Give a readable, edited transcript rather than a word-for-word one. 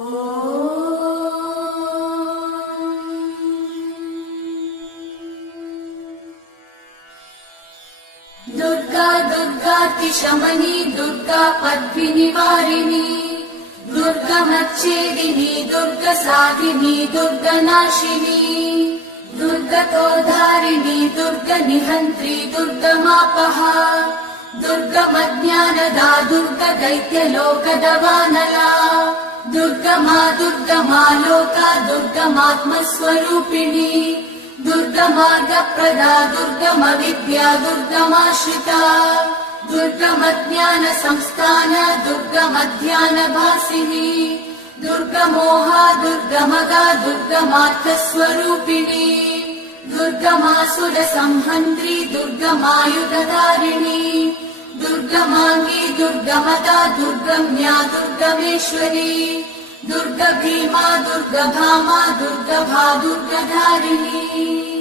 दुर्गा दुर्गातिशमनी दुर्गा पद्मिनिवारिणी दुर्गमच्छेदिनी दुर्गसाधिनी दुर्गनाशिनी दुर्गतोद्धारिणी दुर्गनिहन्त्री दुर्गमापहा दुर्गमज्ञानदा दुर्गदैत्यलोकदवानला दुर्गमा दुर्गमा लोका दुर्गमात्मस्वरूपिणी दुर्गमार्गप्रदा दुर्गमविद्या दुर्गमाश्रिता दुर्गमज्ञानसंस्थान दुर्गमध्यानभासिनी दुर्गमोहा दुर्गमगा दुर्गमार्थस्वरूपिणी दुर्गमासुरसंहन्त्री दुर्गमायुधधारिणी दुर्गमाङ्गी दुर्गमदा दुर्गम्या दुर्गमेश्वरी दुर्गभीमा दुर्गभामा दुर्गभा दुर्गधारिणी।